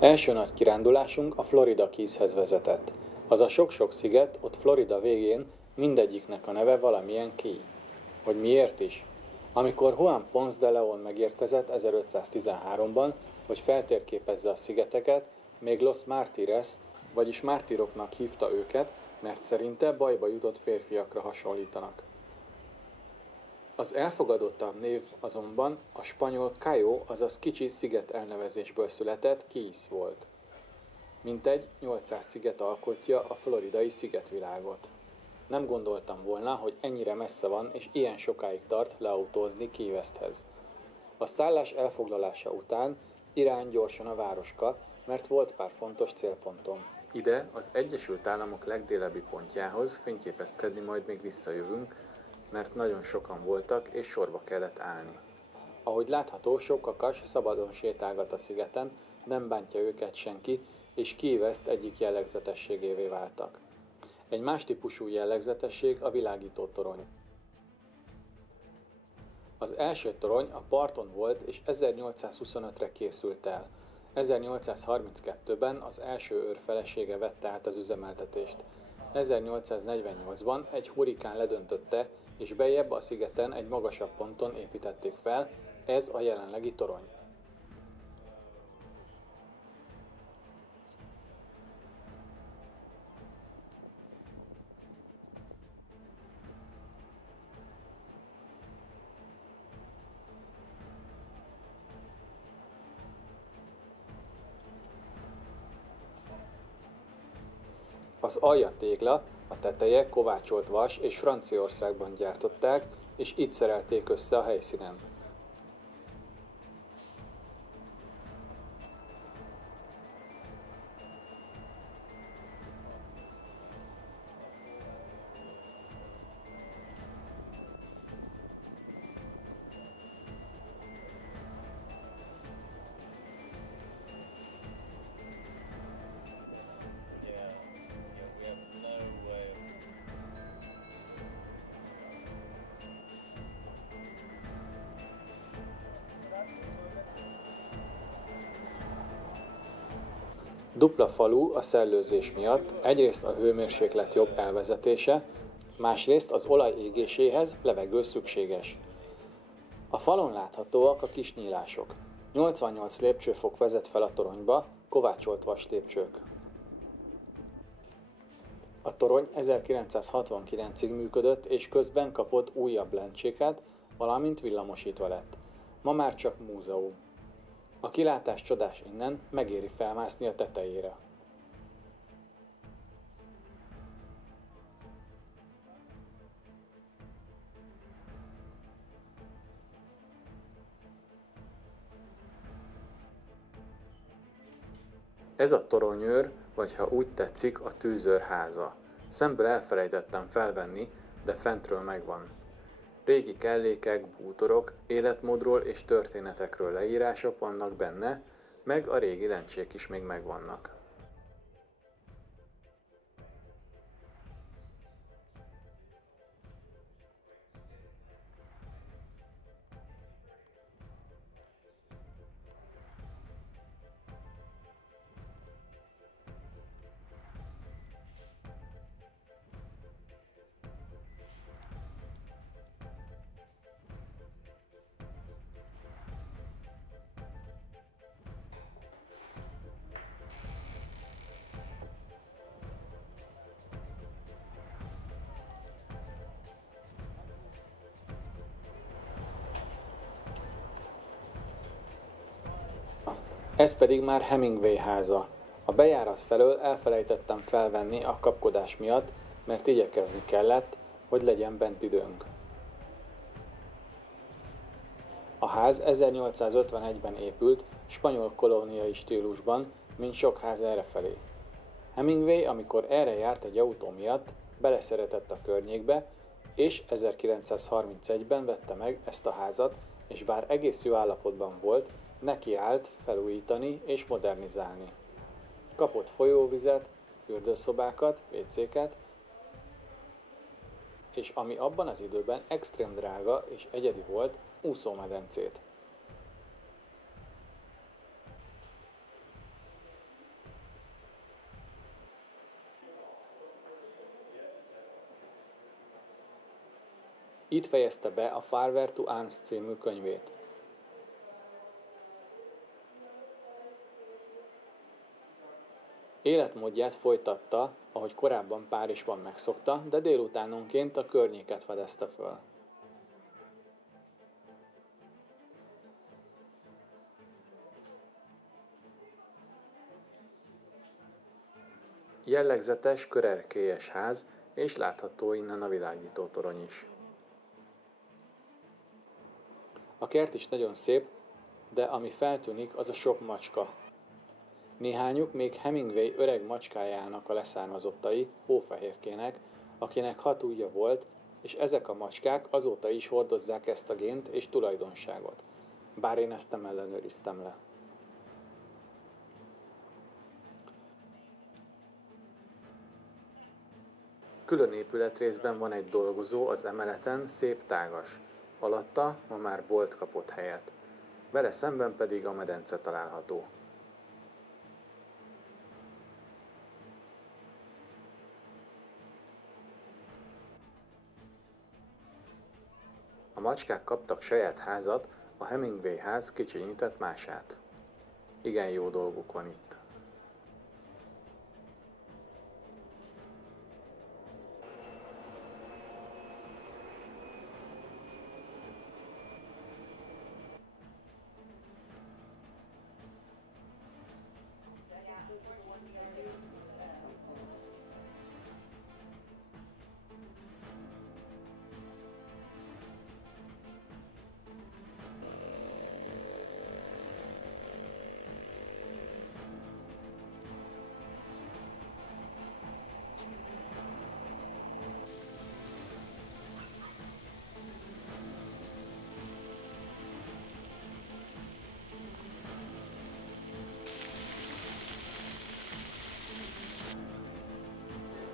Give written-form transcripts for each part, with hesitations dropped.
Első nagy kirándulásunk a Florida Keyshez vezetett. Az a sok-sok sziget ott Florida végén, mindegyiknek a neve valamilyen Key. Hogy miért is? Amikor Juan Ponce de León megérkezett 1513-ban, hogy feltérképezze a szigeteket, még Los Mártires, vagyis mártíroknak hívta őket, mert szerinte bajba jutott férfiakra hasonlítanak. Az elfogadottabb név azonban a spanyol Cayo, azaz kicsi sziget elnevezésből született Keys volt. Mintegy 800 sziget alkotja a floridai szigetvilágot. Nem gondoltam volna, hogy ennyire messze van és ilyen sokáig tart leautózni Key Westhez. A szállás elfoglalása után irány gyorsan a városka, mert volt pár fontos célpontom. Ide, az Egyesült Államok legdélebbi pontjához fényképezkedni majd még visszajövünk, mert nagyon sokan voltak és sorba kellett állni. Ahogy látható, sok kakas szabadon sétálgat a szigeten, nem bántja őket senki, és Key West egyik jellegzetességévé váltak. Egy más típusú jellegzetesség a világító torony. Az első torony a parton volt és 1825-re készült el. 1832-ben az első őr felesége vette át az üzemeltetést. 1848-ban egy hurrikán ledöntötte, és bejebb a szigeten egy magasabb ponton építették fel, ez a jelenlegi torony. Az alja tégla, a teteje kovácsolt vas és Franciaországban gyártották, és itt szerelték össze a helyszínen. Dupla falu a szellőzés miatt, egyrészt a hőmérséklet jobb elvezetése, másrészt az olaj égéséhez levegő szükséges. A falon láthatóak a kis nyílások. 88 lépcsőfok vezet fel a toronyba, kovácsolt vas lépcsők. A torony 1969-ig működött, és közben kapott újabb lencséket, valamint villamosítva lett. Ma már csak múzeum. A kilátás csodás innen, megéri felmászni a tetejére. Ez a toronyőr, vagy ha úgy tetszik, a tűzőr háza. Szemből elfelejtettem felvenni, de fentről megvan. Régi kellékek, bútorok, életmódról és történetekről leírások vannak benne, meg a régi lencsék is még megvannak. Ez pedig már Hemingway háza. A bejárat felől elfelejtettem felvenni a kapkodás miatt, mert igyekezni kellett, hogy legyen bent időnk. A ház 1851-ben épült, spanyol kolóniai stílusban, mint sok ház errefelé. Hemingway, amikor erre járt egy autó miatt, beleszeretett a környékbe, és 1931-ben vette meg ezt a házat, és bár egész jó állapotban volt, neki állt felújítani és modernizálni. Kapott folyóvizet, fürdőszobákat, WC-ket, és ami abban az időben extrém drága és egyedi volt, úszómedencét. Itt fejezte be a Father to Arms című könyvét. Életmódját folytatta, ahogy korábban Párizsban megszokta, de délutánonként a környéket fedezte föl. Jellegzetes, körerkélyes ház, és látható innen a világítótorony is. A kert is nagyon szép, de ami feltűnik, az a sok macska. Néhányuk még Hemingway öreg macskájának a leszármazottai, Hófehérkének, akinek 6 ujja volt, és ezek a macskák azóta is hordozzák ezt a gént és tulajdonságot. Bár én ezt nem ellenőriztem le. Külön épületrészben van egy dolgozó az emeleten, szép tágas. Alatta ma már bolt kapott helyet. Vele szemben pedig a medence található. A macskák kaptak saját házat, a Hemingway ház kicsinyített mását. Igen jó dolguk van itt.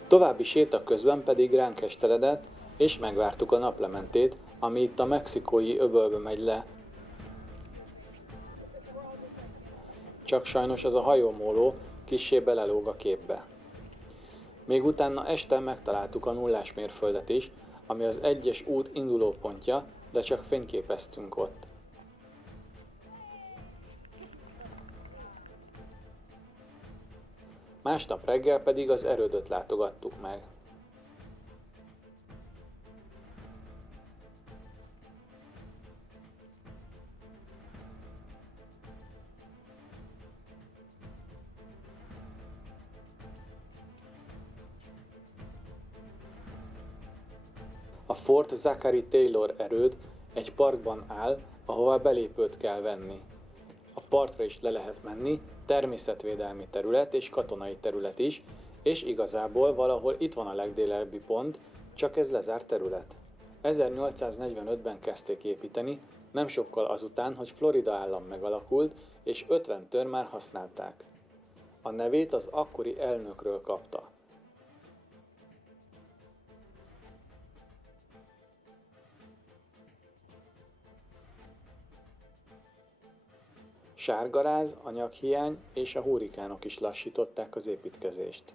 További séta közben pedig ránk esteledett, és megvártuk a naplementét, ami itt a mexikói öbölbe megy le. Csak sajnos az a hajómóló kissé belelóg a képbe. Még utána este megtaláltuk a nullás mérföldet is, ami az egyes út indulópontja, de csak fényképeztünk ott. Másnap reggel pedig az erődöt látogattuk meg. A Fort Zachary Taylor erőd egy parkban áll, ahová belépőt kell venni. A partra is le lehet menni, természetvédelmi terület és katonai terület is, és igazából valahol itt van a legdélebbi pont, csak ez lezárt terület. 1845-ben kezdték építeni, nem sokkal azután, hogy Florida állam megalakult, és 50-től már használták. A nevét az akkori elnökről kapta. Sárgaráz, anyaghiány és a hurrikánok is lassították az építkezést.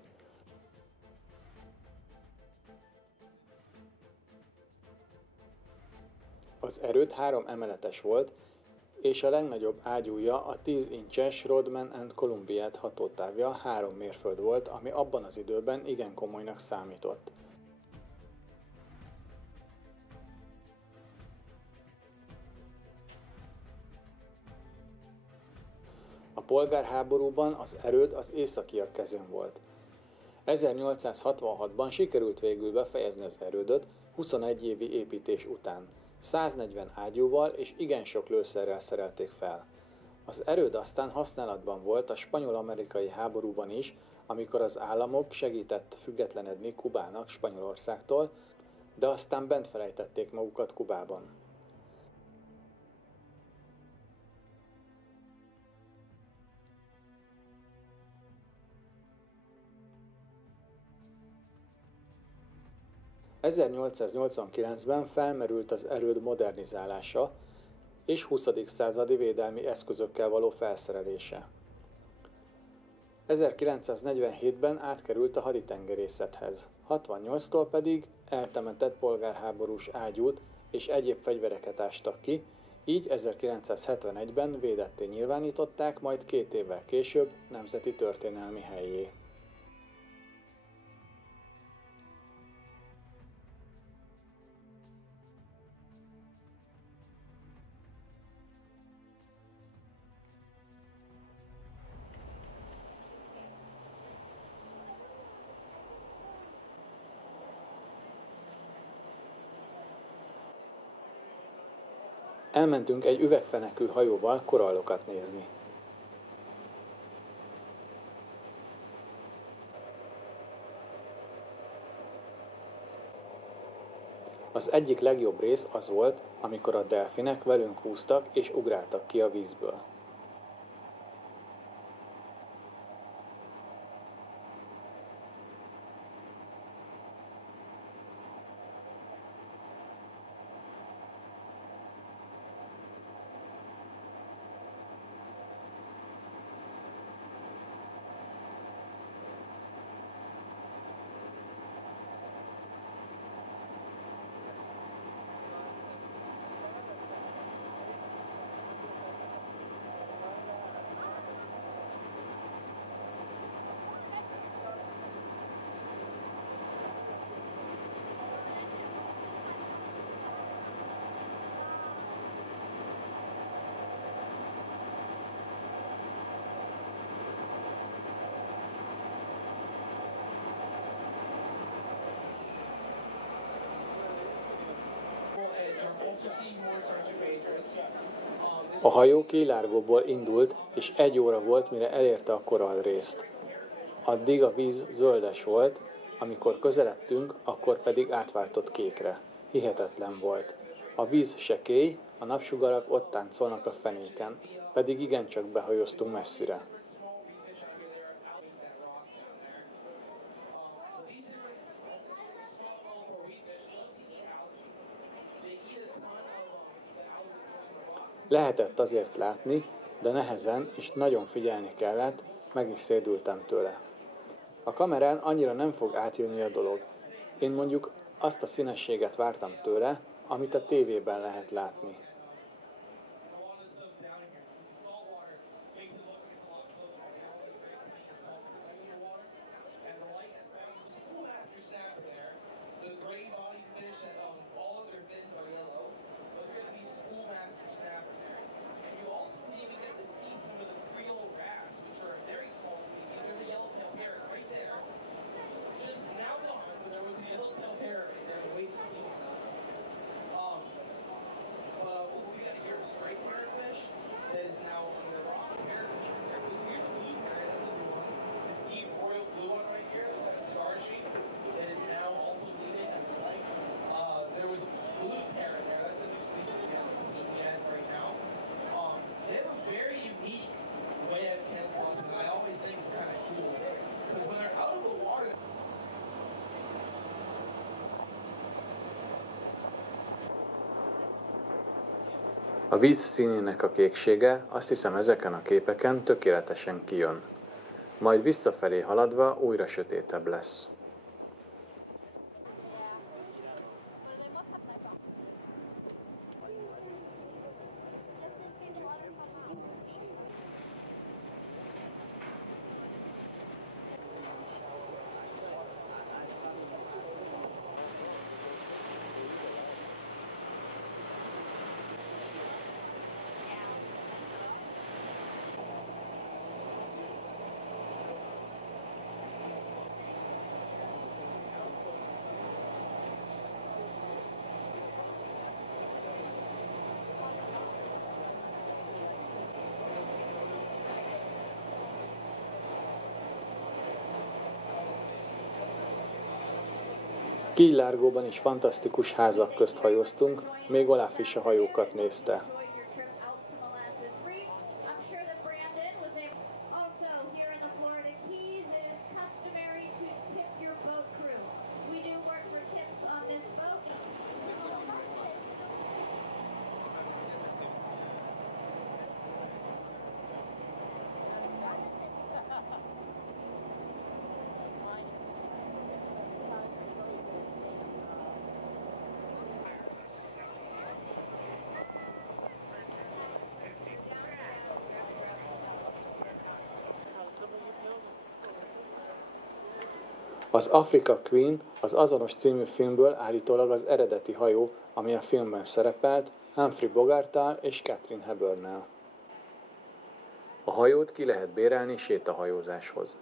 Az erőd 3 emeletes volt, és a legnagyobb ágyúja a 10 incses Rodman and Columbiad hatótávja 3 mérföld volt, ami abban az időben igen komolynak számított. A polgárháborúban az erőd az északiak kezén volt. 1866-ban sikerült végül befejezni az erődöt 21 évi építés után. 140 ágyúval és igen sok lőszerrel szerelték fel. Az erőd aztán használatban volt a spanyol-amerikai háborúban is, amikor az államok segített függetlenedni Kubának Spanyolországtól, de aztán bent felejtették magukat Kubában. –1889-ben felmerült az erőd modernizálása és 20. századi védelmi eszközökkel való felszerelése. 1947-ben átkerült a haditengerészethez, 68-tól pedig eltemetett polgárháborús ágyút és egyéb fegyvereket ástak ki, így 1971-ben védetté nyilvánították, majd 2 évvel később nemzeti történelmi hellyé. Elmentünk egy üvegfenekű hajóval korallokat nézni. Az egyik legjobb rész az volt, amikor a delfinek velünk húztak és ugráltak ki a vízből. A hajó Key-Largóból indult, és 1 óra volt, mire elérte a korallrészt. Addig a víz zöldes volt, amikor közeledtünk, akkor pedig átváltott kékre. Hihetetlen volt. A víz sekély, a napsugarak ott táncolnak a fenéken, pedig igencsak behajóztunk messzire. Lehetett azért látni, de nehezen és nagyon figyelni kellett, meg is szédültem tőle. A kamerán annyira nem fog átjönni a dolog. Én mondjuk azt a színességet vártam tőle, amit a tévében lehet látni. A víz színének a kéksége, azt hiszem, ezeken a képeken tökéletesen kijön. Majd visszafelé haladva újra sötétebb lesz. Key-Largóban is fantasztikus házak közt hajóztunk, még Olaf is a hajókat nézte. Az Africa Queen az azonos című filmből állítólag az eredeti hajó, ami a filmben szerepelt, Humphrey Bogarttal és Catherine Hepburnnel. A hajót ki lehet bérelni sétahajózáshoz.